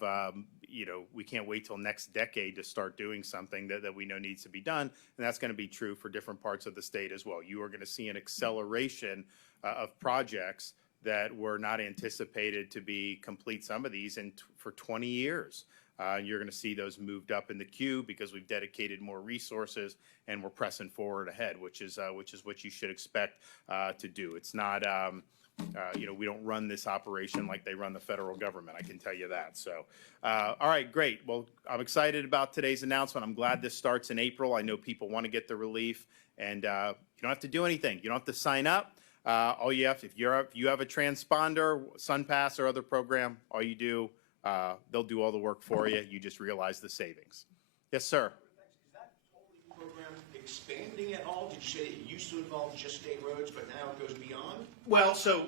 have, we can't wait till next decade to start doing something that we know needs to be done. And that's going to be true for different parts of the state as well. You are going to see an acceleration of projects that were not anticipated to be complete, some of these for 20 years. You're going to see those moved up in the queue because we've dedicated more resources and we're pressing forward ahead, which is what you should expect to do. It's not, we don't run this operation like they run the federal government, I can tell you that. So, all right, great. Well, I'm excited about today's announcement. I'm glad this starts in April. I know people want to get the relief, and you don't have to do anything. You don't have to sign up. All you have, if you have a transponder, SunPass or other program, all you do, they'll do all the work for you. You just realize the savings. Yes, sir. Is that totally program expanding at all? Did you say it used to involve just state roads, but now it goes beyond? Well, so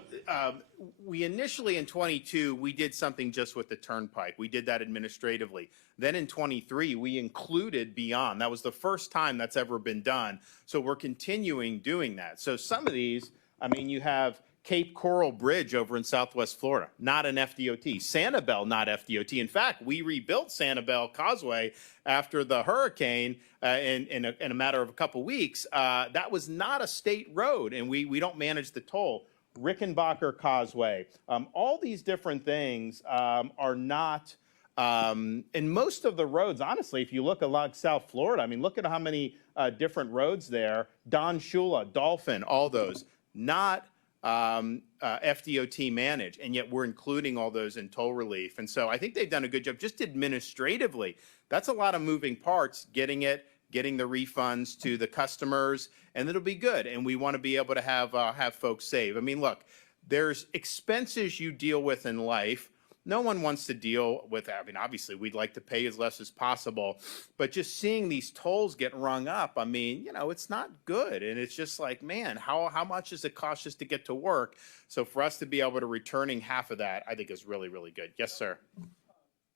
we initially in 22, we did something just with the turnpike. We did that administratively. Then in 23, we included beyond. That was the first time that's ever been done. So we're continuing doing that. So some of these, I mean, you have Cape Coral Bridge over in Southwest Florida, not an FDOT. Sanibel, not FDOT. In fact, we rebuilt Sanibel Causeway after the hurricane in a matter of a couple weeks. That was not a state road, and we don't manage the toll. Rickenbacker Causeway, all these different things are not, and most of the roads, honestly, if you look along South Florida, I mean, look at how many different roads there, Don Shula, Dolphin, all those, not FDOT managed, and yet we're including all those in toll relief. And so I think they've done a good job just administratively. That's a lot of moving parts, getting the refunds to the customers, and it'll be good. And we want to be able to have folks save. I mean, look, there's expenses you deal with in life. No one wants to deal with, I mean, obviously we'd like to pay as less as possible, but just seeing these tolls get rung up, I mean, it's not good. And it's just like, man, how much does it cost just to get to work? So for us to be able to returning half of that, I think is really, really good. Yes, sir.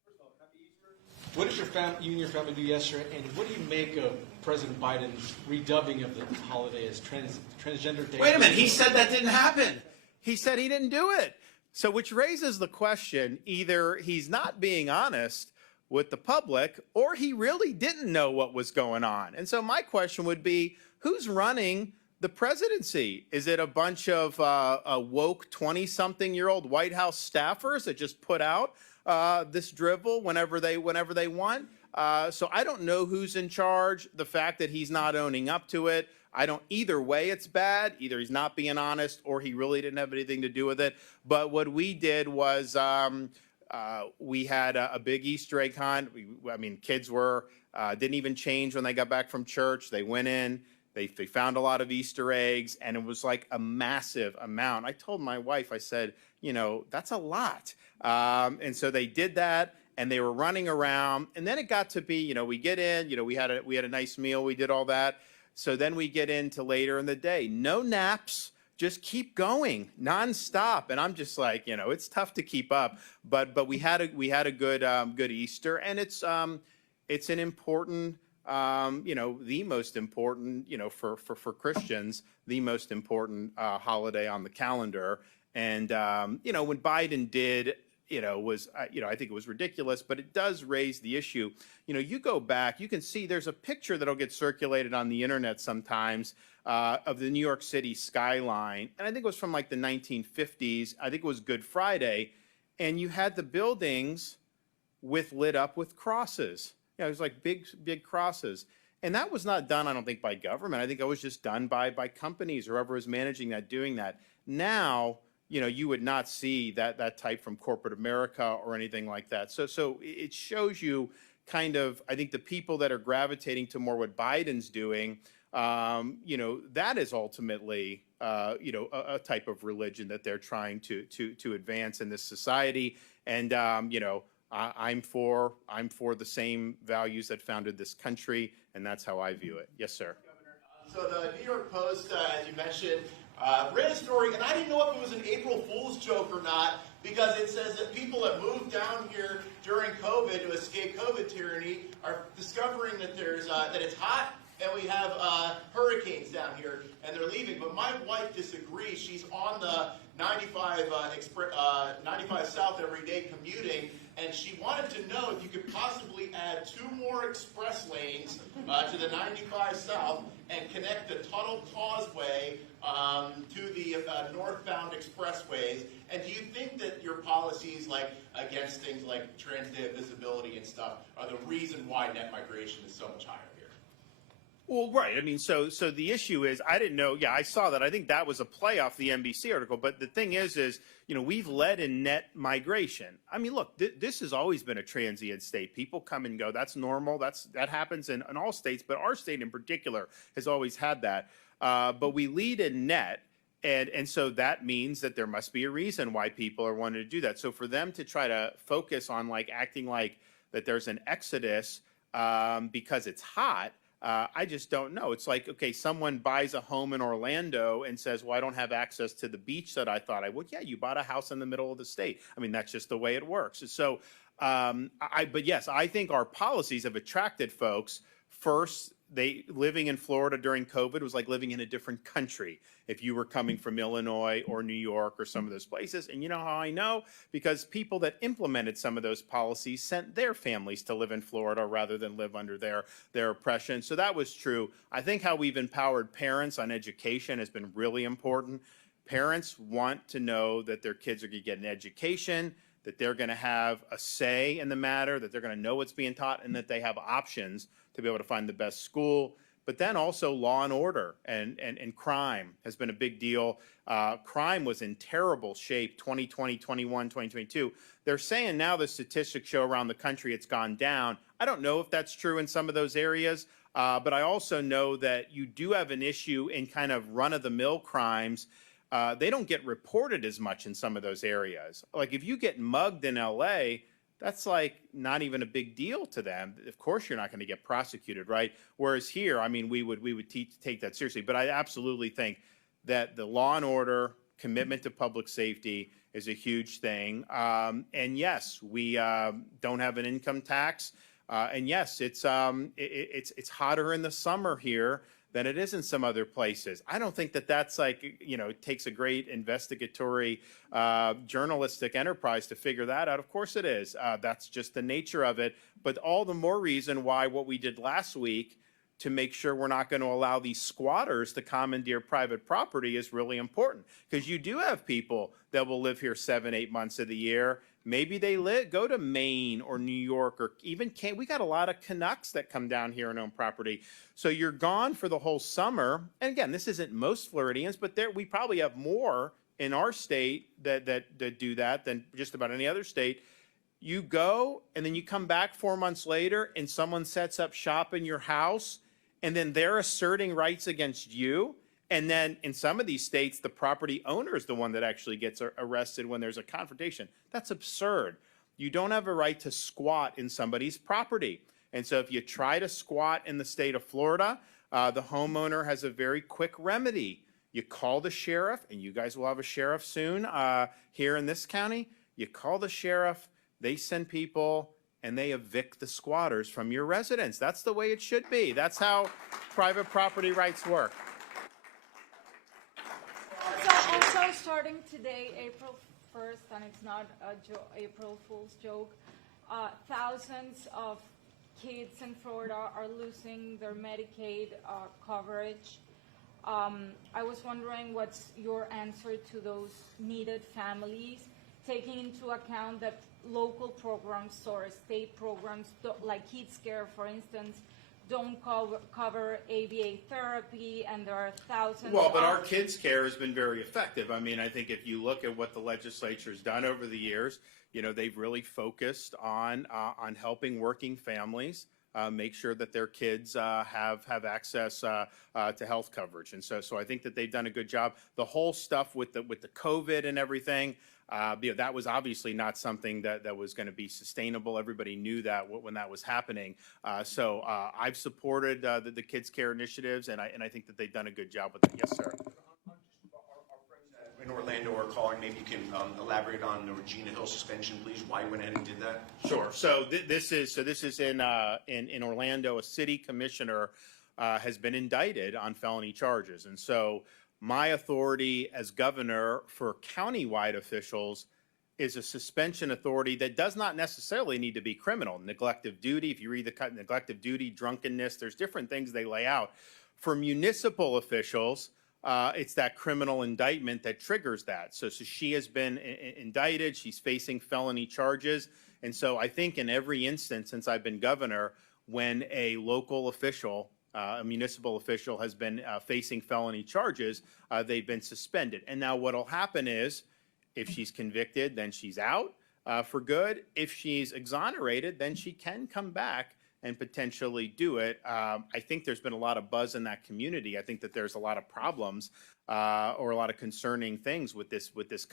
First of all, happy Easter. What did you and your family do yesterday, and what do you make of President Biden's redubbing of the holiday as Transgender Day? Wait a minute, he said that didn't happen. He said he didn't do it. So which raises the question, either he's not being honest with the public or he really didn't know what was going on. And so my question would be, who's running the presidency? Is it a bunch of woke 20-something-year-old White House staffers that just put out this drivel whenever they want? So I don't know who's in charge. The fact that he's not owning up to it, either way it's bad. Either he's not being honest or he really didn't have anything to do with it. But what we did was we had a big Easter egg hunt. I mean, kids didn't even change when they got back from church. They went in, they found a lot of Easter eggs, and it was like a massive amount. I told my wife, I said, that's a lot. And so they did that, and they were running around. And then it got to be, we get in, we had a nice meal, we did all that. So then we get into later in the day, no naps, just keep going nonstop. And I'm just like, it's tough to keep up, but we had a good Easter, and it's an important, the most important, for Christians, the most important holiday on the calendar. And when Biden did, I think it was ridiculous, but it does raise the issue. You go back, you can see there's a picture that'll get circulated on the internet sometimes of the New York City skyline. And I think it was from like the 1950s. I think it was Good Friday. And you had the buildings lit up with crosses. It was like big crosses. And that was not done, I don't think, by government. I think it was just done by companies, or whoever was managing that, doing that. Now, you would not see that type from corporate America or anything like that. So it shows you kind of, I think the people that are gravitating to more what Biden's doing, that is ultimately, a type of religion that they're trying to advance in this society. And, I'm for the same values that founded this country, and that's how I view it. Yes, sir. So the New York Post, as you mentioned, ran a story, and I didn't know if it was an April Fool's joke or not, because it says that people that moved down here during COVID to escape COVID tyranny are discovering that that it's hot and we have hurricanes down here, and they're leaving. But my wife disagrees. She's on the 95 South every day commuting, and she wanted to know if you could possibly add 2 more express lanes to the 95 South and connect the Tuttle Causeway to the northbound expressways. And do you think that your policies, like against things like transit visibility and stuff, are the reason why net migration is so much higher here? Well, right. I mean, so the issue is, I didn't know. Yeah, I saw that. I think that was a play off the NBC article. But the thing is, we've led in net migration. I mean, look, this has always been a transient state. People come and go. That's normal. That happens in all states. But our state in particular has always had that. But we lead in net. And so that means that there must be a reason why people are wanting to do that. So for them to try to focus on acting like that there's an exodus because it's hot, I just don't know. It's like, okay, someone buys a home in Orlando and says, well, I don't have access to the beach that I thought I would. Yeah, you bought a house in the middle of the state. I mean, that's just the way it works. So, but yes, I think our policies have attracted folks. First, living in Florida during COVID was like living in a different country if you were coming from Illinois or New York or some of those places. And you know how I know? Because people that implemented some of those policies sent their families to live in Florida rather than live under their oppression. So that was true. I think how we've empowered parents on education has been really important. Parents want to know that their kids are going to get an education, that they're going to have a say in the matter, that they're going to know what's being taught, and that they have options to be able to find the best school. But then also law and order and crime has been a big deal. Crime was in terrible shape 2020, 21, 2022. They're saying now the statistics show around the country it's gone down. I don't know if that's true in some of those areas, but I also know that you do have an issue in kind of run-of-the-mill crimes. They don't get reported as much in some of those areas. Like if you get mugged in LA, that's like not even a big deal to them. Of course, you're not going to get prosecuted, right? Whereas here, I mean, we would take that seriously. But I absolutely think that the law and order commitment to public safety is a huge thing. And yes, we don't have an income tax. And yes, it's hotter in the summer here than it is in some other places. I don't think that that's like, it takes a great investigatory journalistic enterprise to figure that out. Of course it is. That's just the nature of it. But all the more reason why what we did last week to make sure we're not going to allow these squatters to commandeer private property is really important. Because you do have people that will live here 7-8 months of the year. Maybe they go to Maine or New York or even we got a lot of Canucks that come down here and own property. So you're gone for the whole summer. And again, this isn't most Floridians, but we probably have more in our state that do that than just about any other state. You go and then you come back 4 months later and someone sets up shop in your house and then they're asserting rights against you. And then in some of these states, the property owner is the one that actually gets arrested when there's a confrontation. That's absurd. You don't have a right to squat in somebody's property. And so if you try to squat in the state of Florida, the homeowner has a very quick remedy. You call the sheriff, and you guys will have a sheriff soon here in this county. You call the sheriff, they send people, and they evict the squatters from your residence. That's the way it should be. That's how private property rights work. Also starting today, April 1st, and it's not April Fool's joke, thousands of kids in Florida are losing their Medicaid coverage. I was wondering what's your answer to those needed families, taking into account that local programs or state programs, like Kids Care, for instance, don't cover ABA therapy, and there are thousands. Well, but our Kids Care has been very effective. I mean, I think if you look at what the legislature's done over the years, they've really focused on helping working families make sure that their kids have access to health coverage, and so I think that they've done a good job. The whole stuff with the COVID and everything. That was obviously not something that was going to be sustainable. Everybody knew that when that was happening. So I've supported the Kids Care initiatives, and I think that they've done a good job with it. Yes, sir. Our friends in Orlando are calling. Maybe you can elaborate on the Regina Hill suspension, please. Why you went ahead and did that? Sure. So this is in Orlando. A city commissioner has been indicted on felony charges, and so my authority as governor for countywide officials is a suspension authority that does not necessarily need to be criminal. Neglect of duty, if you read the neglect of duty, drunkenness, there's different things they lay out. For municipal officials, it's that criminal indictment that triggers that. So she has been indicted, she's facing felony charges. And so I think in every instance since I've been governor, when a local official, a municipal official has been facing felony charges, they've been suspended. And now what'll happen is, if she's convicted, then she's out for good. If she's exonerated, then she can come back and potentially do it. I think there's been a lot of buzz in that community. I think that there's a lot of problems or a lot of concerning things with this